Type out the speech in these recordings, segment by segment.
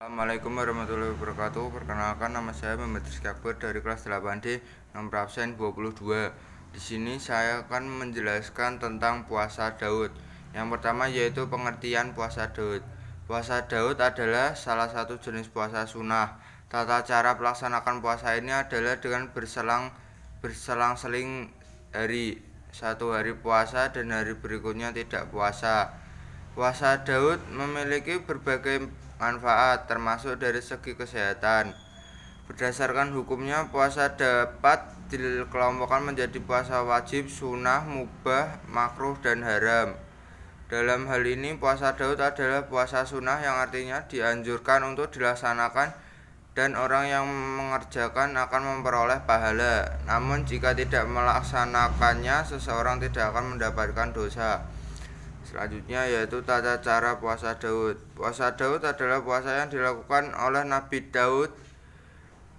Assalamualaikum warahmatullahi wabarakatuh. Perkenalkan, nama saya Muhammad Rizky Akbar dari kelas 8D, nomor absen 22. Di sini saya akan menjelaskan tentang puasa Daud. Yang pertama yaitu pengertian puasa Daud. Puasa Daud adalah salah satu jenis puasa sunnah. Tata cara melaksanakan puasa ini adalah dengan berselang-seling hari. Satu hari puasa dan hari berikutnya tidak puasa. Puasa Daud memiliki berbagai manfaat, termasuk dari segi kesehatan. Berdasarkan hukumnya, puasa dapat dikelompokkan menjadi puasa wajib, sunnah, mubah, makruh, dan haram. Dalam hal ini, puasa Daud adalah puasa sunnah yang artinya dianjurkan untuk dilaksanakan dan orang yang mengerjakan akan memperoleh pahala. Namun jika tidak melaksanakannya, seseorang tidak akan mendapatkan dosa. Selanjutnya yaitu tata cara puasa Daud. Puasa Daud adalah puasa yang dilakukan oleh Nabi Daud.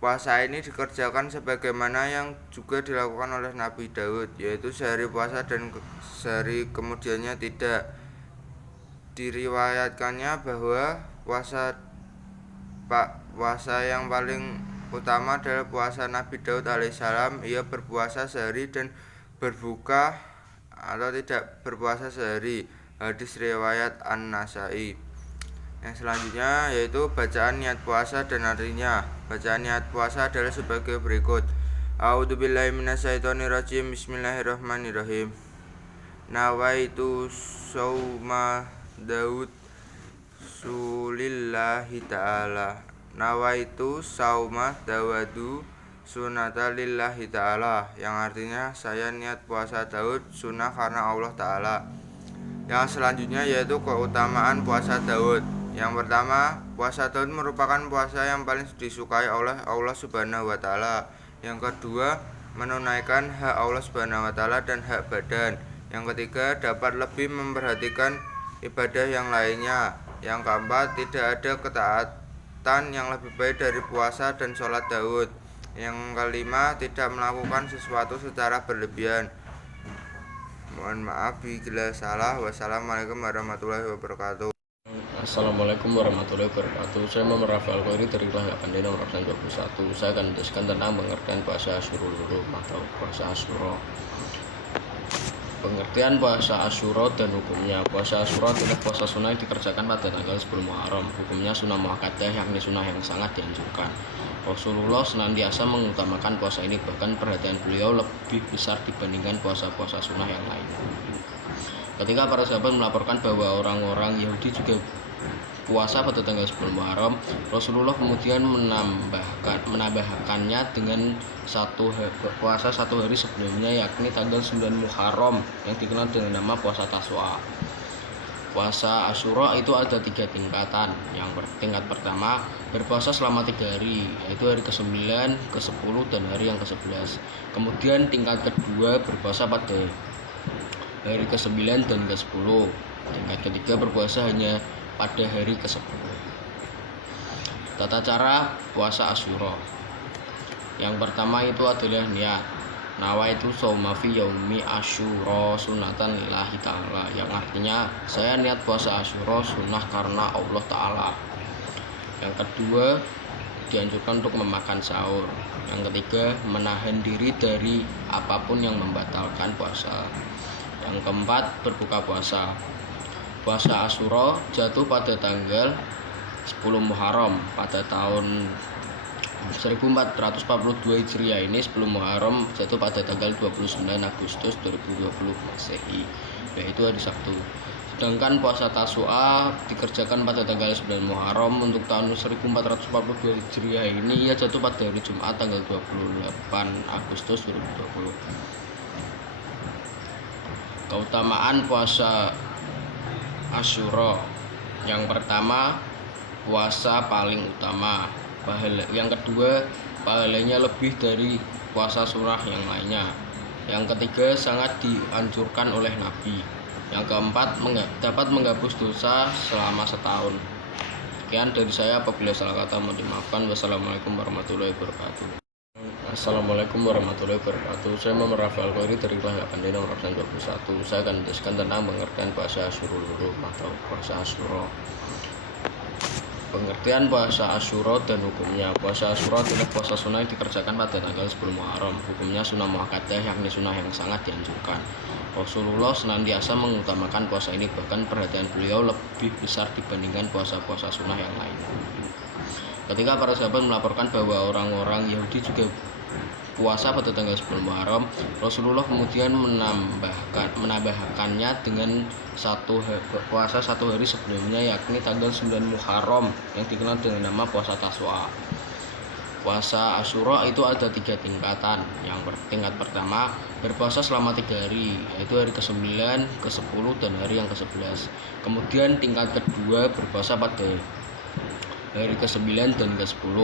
Puasa ini dikerjakan sebagaimana yang juga dilakukan oleh Nabi Daud, yaitu sehari puasa dan sehari kemudiannya tidak. Diriwayatkannya bahwa puasa yang paling utama adalah puasa Nabi Daud alaihissalam. Ia berpuasa sehari dan berbuka atau tidak berpuasa sehari. Hadis riwayat An-Nasai. Yang selanjutnya yaitu bacaan niat puasa dan artinya. Bacaan niat puasa adalah sebagai berikut. A'udzubillahi minasyaitonirrajim. Bismillahirrahmanirrahim. Nawaitu sauma Daud sulillahi ta'ala. Nawaitu sauma Dawadu sunata lillahi ta'ala, yang artinya saya niat puasa Daud sunnah karena Allah ta'ala. Yang selanjutnya yaitu keutamaan puasa Daud. Yang pertama, puasa Daud merupakan puasa yang paling disukai oleh Allah Subhanahu wa taala. Yang kedua, menunaikan hak Allah Subhanahu wa taala dan hak badan. Yang ketiga, dapat lebih memperhatikan ibadah yang lainnya. Yang keempat, tidak ada ketaatan yang lebih baik dari puasa dan sholat Daud. Yang kelima, tidak melakukan sesuatu secara berlebihan. Mohon maaf bila salah. Wassalamualaikum warahmatullahi wabarakatuh. Assalamualaikum warahmatullahi wabarakatuh. Saya Muhammad Rafael Koiri dari kelas 8D nomor absen 21. Saya akan menjelaskan tentang pengertian puasa Asyura atau puasa Asyura. Pengertian puasa Asyura dan hukumnya. Puasa Asyura adalah puasa sunnah yang dikerjakan pada tanggal 10 Muharram. Hukumnya sunnah muakkadah, yakni sunnah yang sangat dianjurkan. Rasulullah senantiasa mengutamakan puasa ini, bahkan perhatian beliau lebih besar dibandingkan puasa-puasa sunnah yang lain. Ketika para sahabat melaporkan bahwa orang-orang Yahudi juga puasa pada tanggal 10 Muharram, Rasulullah kemudian menambahkannya dengan puasa satu hari sebelumnya, yakni tanggal 9 Muharram yang dikenal dengan nama puasa Tasu'a. Puasa Asyura itu ada 3 tingkatan. Tingkat pertama, berpuasa selama 3 hari, yaitu hari ke-9, ke-10, dan hari yang ke-11. Kemudian tingkat kedua, berpuasa pada hari ke-9 dan ke-10. Tingkat ketiga, berpuasa hanya pada hari ke-10. Tata cara puasa Asyura. Yang pertama itu adalah niat. Nawaitu shauma fi yaumi Asyura sunatan lillahi ta'ala, yang artinya saya niat puasa Asyura sunnah karena Allah ta'ala. Yang kedua, dianjurkan untuk memakan sahur. Yang ketiga, menahan diri dari apapun yang membatalkan puasa. Yang keempat, berbuka puasa. Puasa Asyura jatuh pada tanggal 10 Muharram pada tahun 1442 Hijriah. Ini 10 Muharram jatuh pada tanggal 29 Agustus 2020 Masehi, yaitu hari Sabtu. Sedangkan puasa Tasu'a dikerjakan pada tanggal 9 Muharram untuk tahun 1442 Hijriah ini ia jatuh pada hari Jumat tanggal 28 Agustus 2020. Keutamaan puasa Asyura. Yang pertama, puasa paling utama. Yang kedua, pahalanya lebih dari puasa sunnah yang lainnya. Yang ketiga, sangat dianjurkan oleh Nabi. Yang keempat, dapat menghapus dosa selama setahun. Sekian dari saya, apabila salah kata mohon dimaafkan. Wassalamualaikum warahmatullahi wabarakatuh. Assalamualaikum warahmatullahi wabarakatuh. Saya Muhammad Rafael Koiri dari kelas 8D nomor absen 21. Saya akan menjelaskan tentang pengertian puasa Asyura atau puasa Asyura. Pengertian puasa Asyura dan hukumnya. Puasa Asyura adalah puasa sunnah yang dikerjakan pada tanggal 10 Muharram. Hukumnya sunnah muakkadah, yakni sunnah yang sangat dianjurkan. Rasulullah senantiasa mengutamakan puasa ini, bahkan perhatian beliau lebih besar dibandingkan puasa-puasa sunnah yang lain. Ketika para sahabat melaporkan bahwa orang-orang Yahudi juga puasa pada tanggal 10 Muharram, Rasulullah kemudian menambahkannya dengan puasa satu hari sebelumnya, yakni tanggal 9 Muharram yang dikenal dengan nama puasa Tasyura. Puasa Asyura itu ada 3 tingkatan. Tingkat pertama berpuasa selama 3 hari, yaitu hari ke-9, ke-10, dan hari yang ke-11. Kemudian tingkat kedua berpuasa pada hari ke-9 dan ke-10.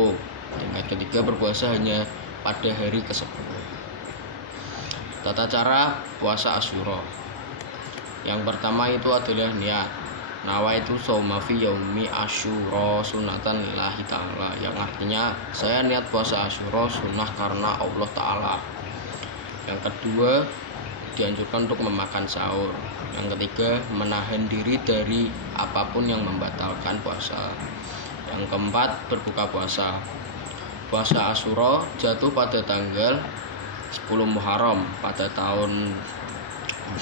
Tingkat ketiga berpuasa hanya pada hari ke-10. Tata cara puasa Asyura. Yang pertama itu adalah niat. Nawa itu shauma fi yaumi Asyura sunatan lillahi ta'ala, yang artinya saya niat puasa Asyura sunnah karena Allah Ta'ala. Yang kedua, dianjurkan untuk memakan sahur. Yang ketiga, menahan diri dari apapun yang membatalkan puasa. Yang keempat, berbuka puasa. Puasa Asyura jatuh pada tanggal 10 Muharram pada tahun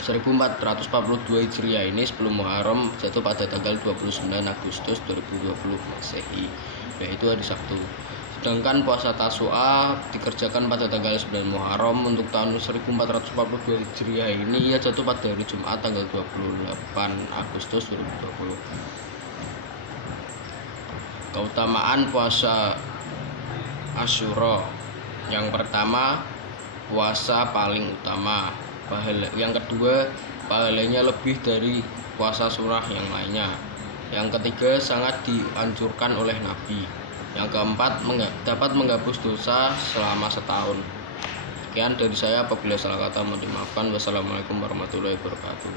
1442 Hijriah. Ini 10 Muharram jatuh pada tanggal 29 Agustus 2020 Masehi, yaitu hari Sabtu. Sedangkan puasa Tasyura dikerjakan pada tanggal 9 Muharram untuk tahun 1442 Hijriah ini ia jatuh pada hari Jumat tanggal 28 Agustus 2020. Keutamaan puasa Asyura. Yang pertama, puasa paling utama. Yang kedua, pahalanya lebih dari puasa sunnah yang lainnya. Yang ketiga, sangat dianjurkan oleh Nabi. Yang keempat, dapat menghapus dosa selama setahun. Sekian dari saya, apabila salah kata mohon dimaafkan. Wassalamualaikum warahmatullahi wabarakatuh.